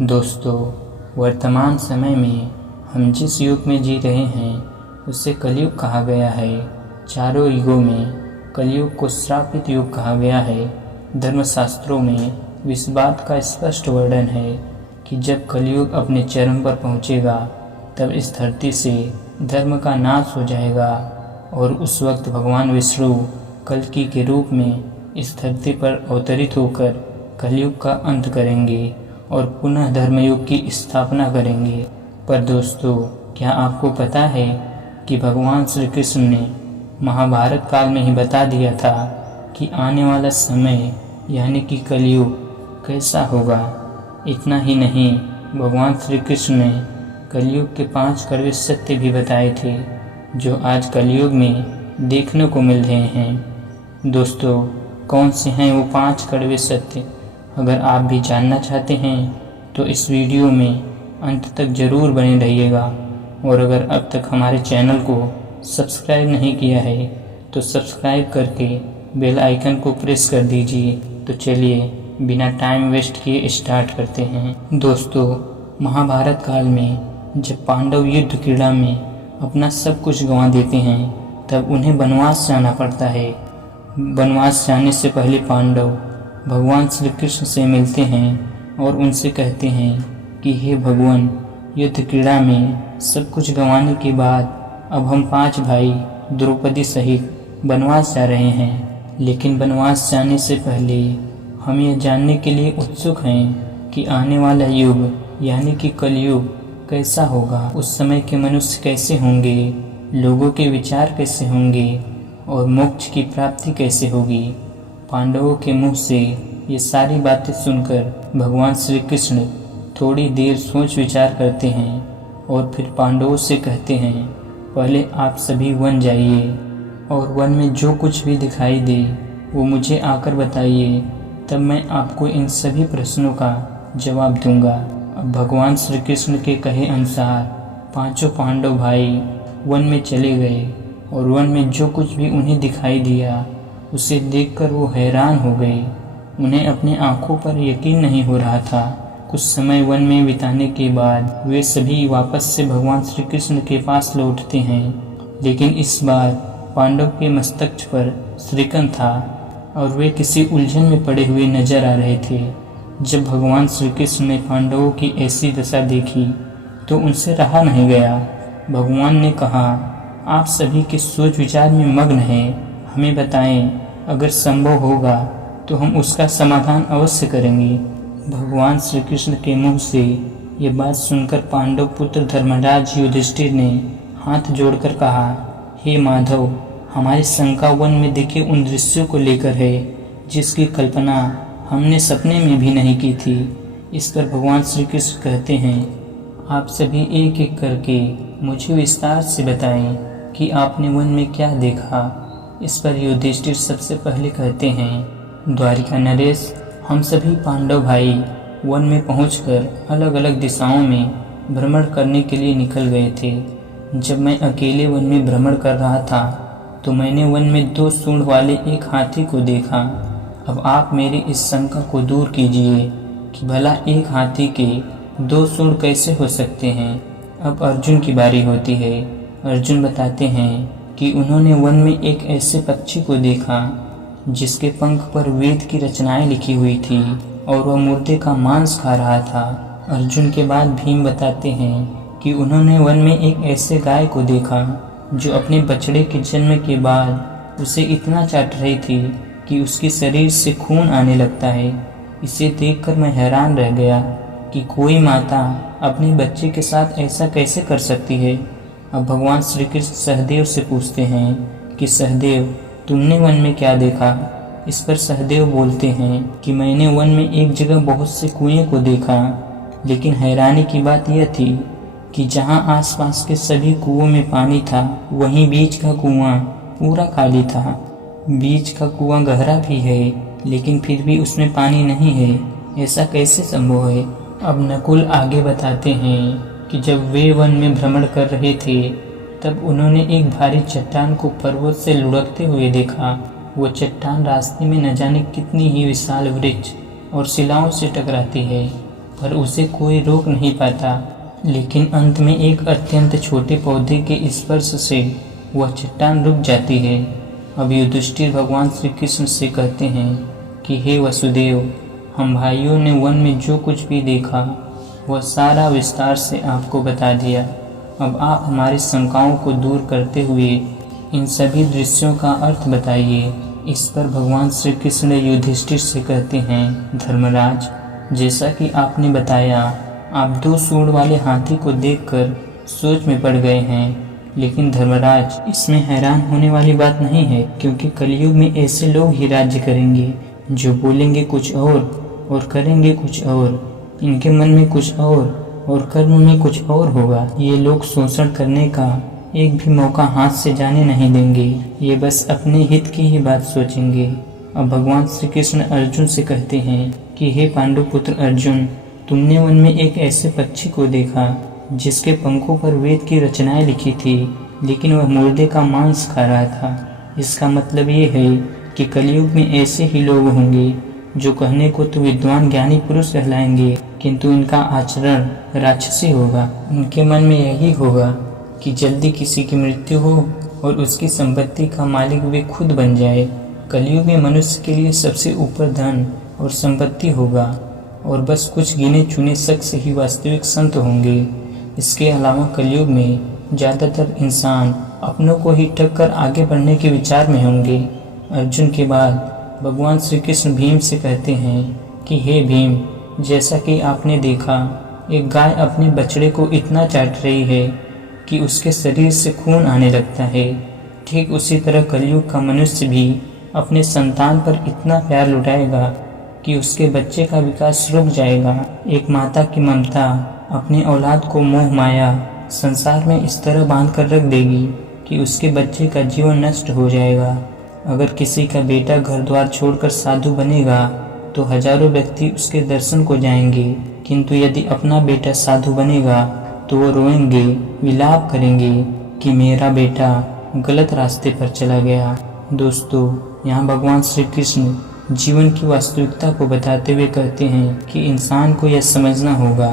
दोस्तों, वर्तमान समय में हम जिस युग में जी रहे हैं उसे कलयुग कहा गया है। चारों युगों में कलयुग को श्रापित युग कहा गया है। धर्मशास्त्रों में इस बात का स्पष्ट वर्णन है कि जब कलयुग अपने चरम पर पहुंचेगा तब इस धरती से धर्म का नाश हो जाएगा और उस वक्त भगवान विष्णु कल्कि के रूप में इस धरती पर अवतरित होकर कलयुग का अंत करेंगे और पुनः धर्मयुग की स्थापना करेंगे। पर दोस्तों, क्या आपको पता है कि भगवान श्री कृष्ण ने महाभारत काल में ही बता दिया था कि आने वाला समय यानी कि कलयुग कैसा होगा। इतना ही नहीं, भगवान श्री कृष्ण ने कलयुग के 5 कड़वे सत्य भी बताए थे जो आज कलयुग में देखने को मिल रहे हैं। दोस्तों, कौन से हैं वो 5 कड़वे सत्य? अगर आप भी जानना चाहते हैं तो इस वीडियो में अंत तक ज़रूर बने रहिएगा। और अगर अब तक हमारे चैनल को सब्सक्राइब नहीं किया है तो सब्सक्राइब करके बेल आइकन को प्रेस कर दीजिए। तो चलिए बिना टाइम वेस्ट किए स्टार्ट करते हैं। दोस्तों, महाभारत काल में जब पांडव युद्ध क्रीड़ा में अपना सब कुछ गंवा देते हैं तब उन्हें वनवास जाना पड़ता है। वनवास जाने से पहले पांडव भगवान श्री कृष्ण से मिलते हैं और उनसे कहते हैं कि हे भगवान, युद्ध क्रीड़ा में सब कुछ गंवाने के बाद अब हम 5 भाई द्रौपदी सहित वनवास जा रहे हैं। लेकिन वनवास जाने से पहले हम यह जानने के लिए उत्सुक हैं कि आने वाला युग यानी कि कलयुग कैसा होगा। उस समय के मनुष्य कैसे होंगे, लोगों के विचार कैसे होंगे और मोक्ष की प्राप्ति कैसे होगी। पांडवों के मुंह से ये सारी बातें सुनकर भगवान श्री कृष्ण थोड़ी देर सोच विचार करते हैं और फिर पांडवों से कहते हैं, पहले आप सभी वन जाइए और वन में जो कुछ भी दिखाई दे वो मुझे आकर बताइए, तब मैं आपको इन सभी प्रश्नों का जवाब दूंगा। अब भगवान श्री कृष्ण के कहे अनुसार 5 पांडव भाई वन में चले गए और वन में जो कुछ भी उन्हें दिखाई दिया उसे देखकर वो हैरान हो गए। उन्हें अपनी आंखों पर यकीन नहीं हो रहा था। कुछ समय वन में बिताने के बाद वे सभी वापस से भगवान श्री कृष्ण के पास लौटते हैं। लेकिन इस बार पांडव के मस्तक पर श्रीखंड था और वे किसी उलझन में पड़े हुए नजर आ रहे थे। जब भगवान श्री कृष्ण ने पांडवों की ऐसी दशा देखी तो उनसे रहा नहीं गया। भगवान ने कहा, आप सभी के सोच विचार में मग्न हैं, हमें बताएं, अगर संभव होगा तो हम उसका समाधान अवश्य करेंगे। भगवान श्री कृष्ण के मुंह से ये बात सुनकर पांडव पुत्र धर्मराज युधिष्ठिर ने हाथ जोड़कर कहा, हे माधव, हमारी शंका वन में दिखे उन दृश्यों को लेकर है जिसकी कल्पना हमने सपने में भी नहीं की थी। इस पर भगवान श्री कृष्ण कहते हैं, आप सभी एक एक करके मुझे विस्तार से बताएं कि आपने वन में क्या देखा। इस पर युधिष्ठिर सबसे पहले कहते हैं, द्वारिका नरेश, हम सभी पांडव भाई वन में पहुंचकर अलग अलग दिशाओं में भ्रमण करने के लिए निकल गए थे। जब मैं अकेले वन में भ्रमण कर रहा था तो मैंने वन में 2 सूंड वाले एक हाथी को देखा। अब आप मेरी इस शंका को दूर कीजिए कि भला एक हाथी के 2 सूंड कैसे हो सकते हैं। अब अर्जुन की बारी होती है। अर्जुन बताते हैं कि उन्होंने वन में एक ऐसे पक्षी को देखा जिसके पंख पर वेद की रचनाएं लिखी हुई थी और वह मुर्दे का मांस खा रहा था। अर्जुन के बाद भीम बताते हैं कि उन्होंने वन में एक ऐसे गाय को देखा जो अपने बछड़े के जन्म के बाद उसे इतना चाट रही थी कि उसके शरीर से खून आने लगता है। इसे देखकर मैं हैरान रह गया कि कोई माता अपने बच्चे के साथ ऐसा कैसे कर सकती है। अब भगवान श्री कृष्ण सहदेव से पूछते हैं कि सहदेव, तुमने वन में क्या देखा। इस पर सहदेव बोलते हैं कि मैंने वन में एक जगह बहुत से कुएं को देखा, लेकिन हैरानी की बात यह थी कि जहां आसपास के सभी कुओं में पानी था वहीं बीच का कुआं पूरा खाली था। बीच का कुआं गहरा भी है लेकिन फिर भी उसमें पानी नहीं है, ऐसा कैसे संभव है। अब नकुल आगे बताते हैं कि जब वे वन में भ्रमण कर रहे थे तब उन्होंने एक भारी चट्टान को पर्वत से लुढ़कते हुए देखा। वो चट्टान रास्ते में न जाने कितनी ही विशाल वृक्ष और शिलाओं से टकराती है। पर उसे कोई रोक नहीं पाता। लेकिन अंत में एक अत्यंत छोटे पौधे के स्पर्श से वह चट्टान रुक जाती है। अब युधिष्ठिर भगवान श्री कृष्ण से कहते हैं कि हे वसुदेव, हम भाइयों ने वन में जो कुछ भी देखा वह सारा विस्तार से आपको बता दिया। अब आप हमारी शंकाओं को दूर करते हुए इन सभी दृश्यों का अर्थ बताइए। इस पर भगवान श्री कृष्ण युधिष्ठिर से कहते हैं, धर्मराज, जैसा कि आपने बताया, आप 2 सूंड वाले हाथी को देखकर सोच में पड़ गए हैं। लेकिन धर्मराज, इसमें हैरान होने वाली बात नहीं है, क्योंकि कलयुग में ऐसे लोग ही राज्य करेंगे जो बोलेंगे कुछ और करेंगे कुछ और। इनके मन में कुछ और कर्म में कुछ और होगा। ये लोग शोषण करने का एक भी मौका हाथ से जाने नहीं देंगे। ये बस अपने हित की ही बात सोचेंगे। अब भगवान श्री कृष्ण अर्जुन से कहते हैं कि हे पांडुपुत्र अर्जुन, तुमने वन में एक ऐसे पक्षी को देखा जिसके पंखों पर वेद की रचनाएं लिखी थी, लेकिन वह मुर्दे का मांस खा रहा था। इसका मतलब ये है कि कलयुग में ऐसे ही लोग होंगे जो कहने को तो विद्वान ज्ञानी पुरुष कहलाएंगे, किंतु इनका आचरण राक्षसी होगा। उनके मन में यही होगा कि जल्दी किसी की मृत्यु हो और उसकी संपत्ति का मालिक वे खुद बन जाए। कलयुग में मनुष्य के लिए सबसे ऊपर धन और संपत्ति होगा और बस कुछ गिने चुने शख्स ही वास्तविक संत होंगे। इसके अलावा कलयुग में ज़्यादातर इंसान अपनों को ही टक्कर आगे बढ़ने के विचार में होंगे। अर्जुन के बाद भगवान श्री कृष्ण भीम से कहते हैं कि हे भीम, जैसा कि आपने देखा, एक गाय अपने बछड़े को इतना चाट रही है कि उसके शरीर से खून आने लगता है। ठीक उसी तरह कलयुग का मनुष्य भी अपने संतान पर इतना प्यार लुटाएगा कि उसके बच्चे का विकास रुक जाएगा। एक माता की ममता अपने औलाद को मोह माया संसार में इस तरह बांध कर रख देगी कि उसके बच्चे का जीवन नष्ट हो जाएगा। अगर किसी का बेटा घर द्वार छोड़कर साधु बनेगा तो हजारों व्यक्ति उसके दर्शन को जाएंगे, किंतु यदि अपना बेटा साधु बनेगा तो वो रोएंगे, विलाप करेंगे कि मेरा बेटा गलत रास्ते पर चला गया। दोस्तों, यहाँ भगवान श्री कृष्ण जीवन की वास्तविकता को बताते हुए कहते हैं कि इंसान को यह समझना होगा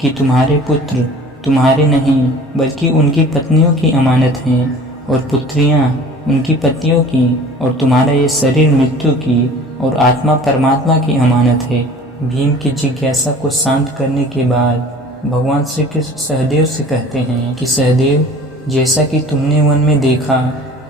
कि तुम्हारे पुत्र तुम्हारे नहीं बल्कि उनकी पत्नियों की अमानत हैं, और पुत्रियाँ उनकी पतियों की, और तुम्हारा ये शरीर मृत्यु की और आत्मा परमात्मा की अमानत है। भीम की जिज्ञासा को शांत करने के बाद भगवान श्री कृष्ण सहदेव से कहते हैं कि सहदेव, जैसा कि तुमने वन में देखा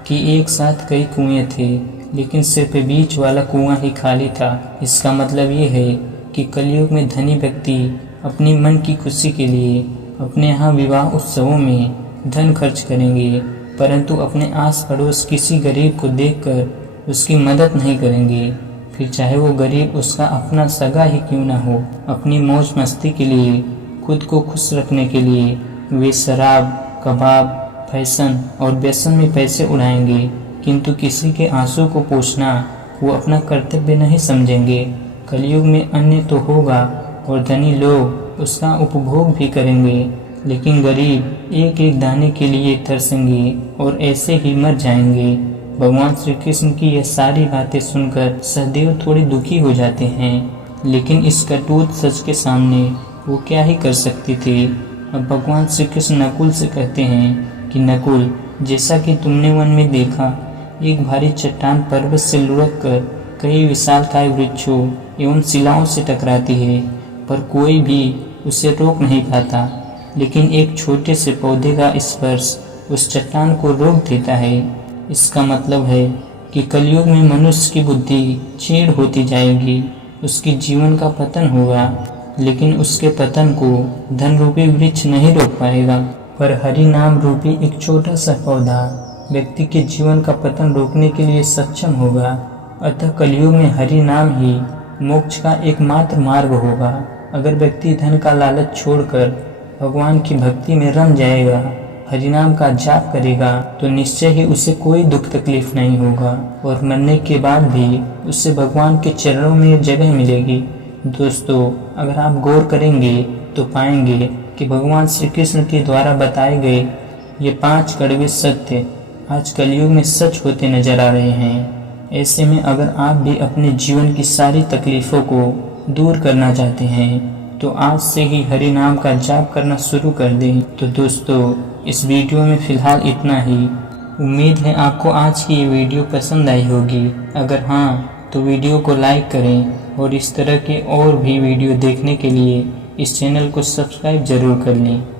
कि एक साथ कई कुएं थे, लेकिन सिर्फ बीच वाला कुआं ही खाली था। इसका मतलब ये है कि कलयुग में धनी व्यक्ति अपनी मन की खुशी के लिए अपने यहाँ विवाह उत्सवों में धन खर्च करेंगे, परंतु अपने आस पड़ोस किसी गरीब को देखकर उसकी मदद नहीं करेंगे, फिर चाहे वो गरीब उसका अपना सगा ही क्यों ना हो। अपनी मौज मस्ती के लिए, खुद को खुश रखने के लिए वे शराब, कबाब, फैशन और व्यसन में पैसे उड़ाएंगे, किंतु किसी के आंसू को पोंछना वो अपना कर्तव्य नहीं समझेंगे। कलयुग में अन्य तो होगा और धनी लोग उसका उपभोग भी करेंगे, लेकिन गरीब एक एक दाने के लिए तरसेंगे और ऐसे ही मर जाएंगे। भगवान श्री कृष्ण की यह सारी बातें सुनकर सहदेव थोड़े दुखी हो जाते हैं, लेकिन इस कटुत सच के सामने वो क्या ही कर सकते थे। अब भगवान श्री कृष्ण नकुल से कहते हैं कि नकुल, जैसा कि तुमने वन में देखा, एक भारी चट्टान पर्वत से लुढ़क कर कई विशालकाय वृक्षों एवं शिलाओं से टकराती है, पर कोई भी उसे रोक नहीं पाता। लेकिन एक छोटे से पौधे का स्पर्श उस चट्टान को रोक देता है। इसका मतलब है कि कलयुग में मनुष्य की बुद्धि क्षीण होती जाएगी, उसकी जीवन का पतन होगा, लेकिन उसके पतन को धन रूपी वृक्ष नहीं रोक पाएगा, पर हरि नाम रूपी एक छोटा सा पौधा व्यक्ति के जीवन का पतन रोकने के लिए सक्षम होगा। अतः कलयुग में हरि नाम ही मोक्ष का एकमात्र मार्ग होगा। अगर व्यक्ति धन का लालच छोड़कर भगवान की भक्ति में रम जाएगा, हरिनाम का जाप करेगा, तो निश्चय ही उसे कोई दुख तकलीफ नहीं होगा और मरने के बाद भी उसे भगवान के चरणों में जगह मिलेगी। दोस्तों, अगर आप गौर करेंगे तो पाएंगे कि भगवान श्री कृष्ण के द्वारा बताए गए ये 5 कड़वे सत्य आज कलयुग में सच होते नजर आ रहे हैं। ऐसे में अगर आप भी अपने जीवन की सारी तकलीफों को दूर करना चाहते हैं तो आज से ही हरि नाम का जाप करना शुरू कर दें। तो दोस्तों, इस वीडियो में फ़िलहाल इतना ही। उम्मीद है आपको आज की ये वीडियो पसंद आई होगी। अगर हाँ, तो वीडियो को लाइक करें और इस तरह के और भी वीडियो देखने के लिए इस चैनल को सब्सक्राइब ज़रूर कर लें।